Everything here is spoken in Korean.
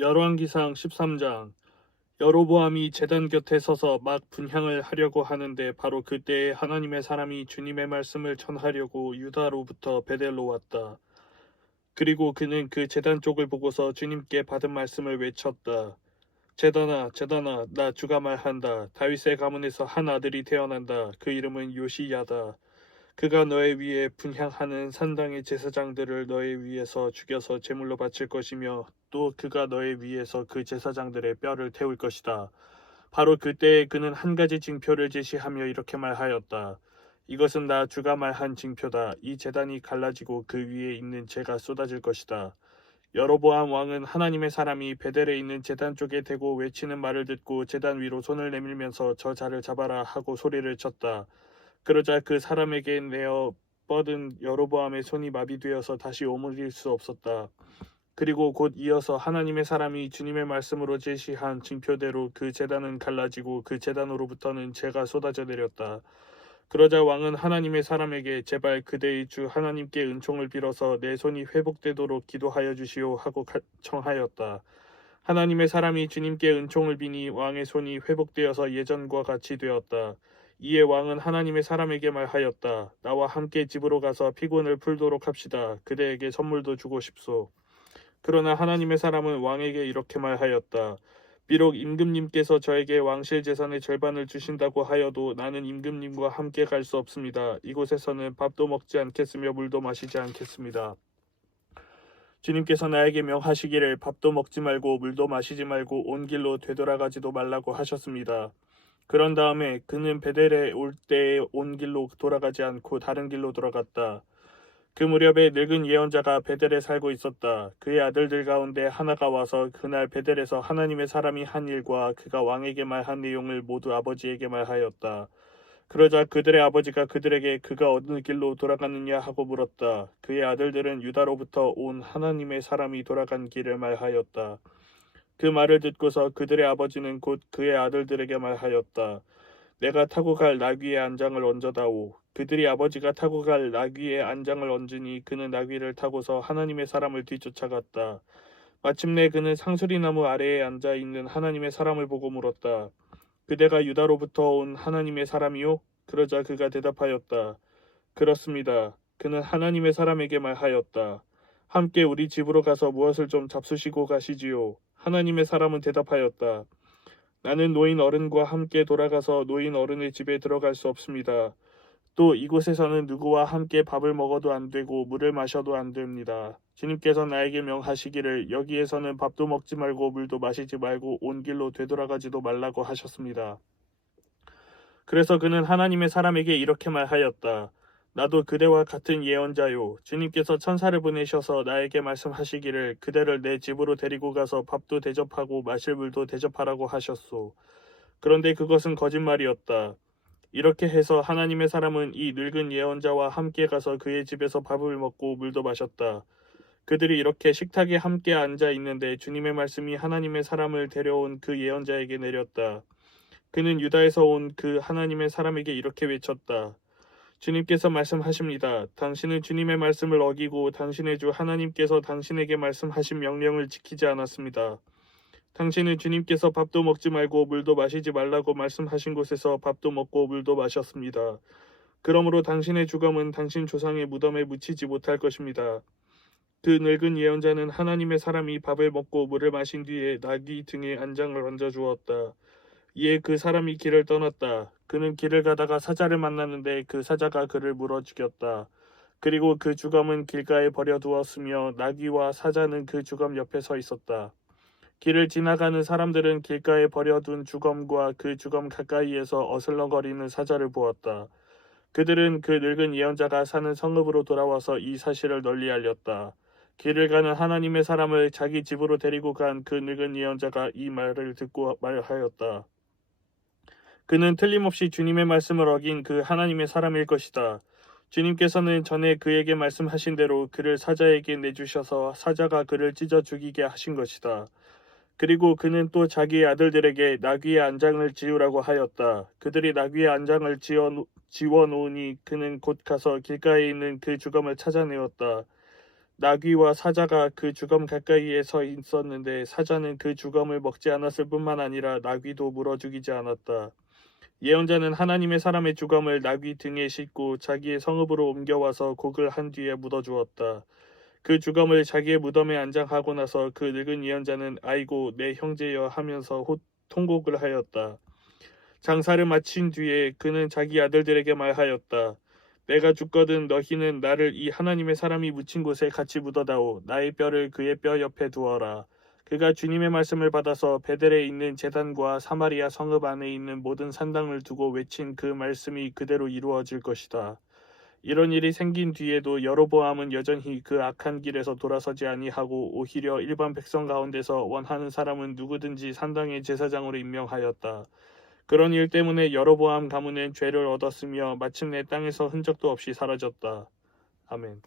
열왕기상 13장. 여로보암이 제단 곁에 서서 막 분향을 하려고 하는데 바로 그때에 하나님의 사람이 주님의 말씀을 전하려고 유다로부터 베델로 왔다. 그리고 그는 그 제단 쪽을 보고서 주님께 받은 말씀을 외쳤다. 제단아, 제단아, 나 주가 말한다. 다윗의 가문에서 한 아들이 태어난다. 그 이름은 요시야다. 그가 너의 위에 분향하는 산당의 제사장들을 너의 위에서 죽여서 제물로 바칠 것이며 또 그가 너의 위에서 그 제사장들의 뼈를 태울 것이다. 바로 그때에 그는 한 가지 징표를 제시하며 이렇게 말하였다. 이것은 나 주가 말한 징표다. 이 제단이 갈라지고 그 위에 있는 재가 쏟아질 것이다. 여로보암 왕은 하나님의 사람이 베델에 있는 제단 쪽에 대고 외치는 말을 듣고 제단 위로 손을 내밀면서 저 자를 잡아라 하고 소리를 쳤다. 그러자 그 사람에게 내어 뻗은 여로보암의 손이 마비되어서 다시 오므릴 수 없었다. 그리고 곧 이어서 하나님의 사람이 주님의 말씀으로 제시한 징표대로 그 제단은 갈라지고 그 제단으로부터는 재가 쏟아져 내렸다. 그러자 왕은 하나님의 사람에게 제발 그대의 주 하나님께 은총을 빌어서 내 손이 회복되도록 기도하여 주시오 하고 청하였다. 하나님의 사람이 주님께 은총을 비니 왕의 손이 회복되어서 예전과 같이 되었다. 이에 왕은 하나님의 사람에게 말하였다. 나와 함께 집으로 가서 피곤을 풀도록 합시다. 그대에게 선물도 주고 싶소. 그러나 하나님의 사람은 왕에게 이렇게 말하였다. 비록 임금님께서 저에게 왕실 재산의 절반을 주신다고 하여도 나는 임금님과 함께 갈 수 없습니다. 이곳에서는 밥도 먹지 않겠으며 물도 마시지 않겠습니다. 주님께서 나에게 명하시기를 밥도 먹지 말고 물도 마시지 말고 온 길로 되돌아가지도 말라고 하셨습니다. 그런 다음에 그는 베델에 올 때에 온 길로 돌아가지 않고 다른 길로 돌아갔다. 그 무렵에 늙은 예언자가 베델에 살고 있었다. 그의 아들들 가운데 하나가 와서 그날 베델에서 하나님의 사람이 한 일과 그가 왕에게 말한 내용을 모두 아버지에게 말하였다. 그러자 그들의 아버지가 그들에게 그가 어느 길로 돌아가느냐 하고 물었다. 그의 아들들은 유다로부터 온 하나님의 사람이 돌아간 길을 말하였다. 그 말을 듣고서 그들의 아버지는 곧 그의 아들들에게 말하였다. 내가 타고 갈 나귀의 안장을 얹어다오. 그들이 아버지가 타고 갈 나귀의 안장을 얹으니 그는 나귀를 타고서 하나님의 사람을 뒤쫓아갔다. 마침내 그는 상수리나무 아래에 앉아 있는 하나님의 사람을 보고 물었다. 그대가 유다로부터 온 하나님의 사람이요? 그러자 그가 대답하였다. 그렇습니다. 그는 하나님의 사람에게 말하였다. 함께 우리 집으로 가서 무엇을 좀 잡수시고 가시지요. 하나님의 사람은 대답하였다. 나는 노인 어른과 함께 돌아가서 노인 어른의 집에 들어갈 수 없습니다. 또 이곳에서는 누구와 함께 밥을 먹어도 안 되고 물을 마셔도 안 됩니다. 주님께서 나에게 명하시기를 여기에서는 밥도 먹지 말고 물도 마시지 말고 온 길로 되돌아가지도 말라고 하셨습니다. 그래서 그는 하나님의 사람에게 이렇게 말하였다. 나도 그대와 같은 예언자요. 주님께서 천사를 보내셔서 나에게 말씀하시기를 그대를 내 집으로 데리고 가서 밥도 대접하고 마실 물도 대접하라고 하셨소. 그런데 그것은 거짓말이었다. 이렇게 해서 하나님의 사람은 이 늙은 예언자와 함께 가서 그의 집에서 밥을 먹고 물도 마셨다. 그들이 이렇게 식탁에 함께 앉아 있는데 주님의 말씀이 하나님의 사람을 데려온 그 예언자에게 내렸다. 그는 유다에서 온 그 하나님의 사람에게 이렇게 외쳤다. 주님께서 말씀하십니다. 당신은 주님의 말씀을 어기고 당신의 주 하나님께서 당신에게 말씀하신 명령을 지키지 않았습니다. 당신은 주님께서 밥도 먹지 말고 물도 마시지 말라고 말씀하신 곳에서 밥도 먹고 물도 마셨습니다. 그러므로 당신의 죽음은 당신 조상의 무덤에 묻히지 못할 것입니다. 그 늙은 예언자는 하나님의 사람이 밥을 먹고 물을 마신 뒤에 나귀 등에 안장을 얹어 주었다. 이에 그 사람이 길을 떠났다. 그는 길을 가다가 사자를 만났는데 그 사자가 그를 물어 죽였다. 그리고 그 주검은 길가에 버려두었으며 나귀와 사자는 그 주검 옆에 서 있었다. 길을 지나가는 사람들은 길가에 버려둔 주검과 그 주검 가까이에서 어슬렁거리는 사자를 보았다. 그들은 그 늙은 예언자가 사는 성읍으로 돌아와서 이 사실을 널리 알렸다. 길을 가는 하나님의 사람을 자기 집으로 데리고 간 그 늙은 예언자가 이 말을 듣고 말하였다. 그는 틀림없이 주님의 말씀을 어긴 그 하나님의 사람일 것이다. 주님께서는 전에 그에게 말씀하신 대로 그를 사자에게 내주셔서 사자가 그를 찢어 죽이게 하신 것이다. 그리고 그는 또 자기의 아들들에게 나귀의 안장을 지으라고 하였다. 그들이 나귀의 안장을 지워 놓으니 그는 곧 가서 길가에 있는 그 주검을 찾아내었다. 나귀와 사자가 그 주검 가까이에 서 있었는데 사자는 그 주검을 먹지 않았을 뿐만 아니라 나귀도 물어 죽이지 않았다. 예언자는 하나님의 사람의 주검을 나귀 등에 싣고 자기의 성읍으로 옮겨와서 곡을 한 뒤에 묻어주었다. 그 주검을 자기의 무덤에 안장하고 나서 그 늙은 예언자는 아이고 내 형제여 하면서 통곡을 하였다. 장사를 마친 뒤에 그는 자기 아들들에게 말하였다. 내가 죽거든 너희는 나를 이 하나님의 사람이 묻힌 곳에 같이 묻어다오. 나의 뼈를 그의 뼈 옆에 두어라. 그가 주님의 말씀을 받아서 베델에 있는 제단과 사마리아 성읍 안에 있는 모든 산당을 두고 외친 그 말씀이 그대로 이루어질 것이다. 이런 일이 생긴 뒤에도 여로보암은 여전히 그 악한 길에서 돌아서지 아니하고 오히려 일반 백성 가운데서 원하는 사람은 누구든지 산당의 제사장으로 임명하였다. 그런 일 때문에 여로보암 가문은 죄를 얻었으며 마침내 땅에서 흔적도 없이 사라졌다. 아멘.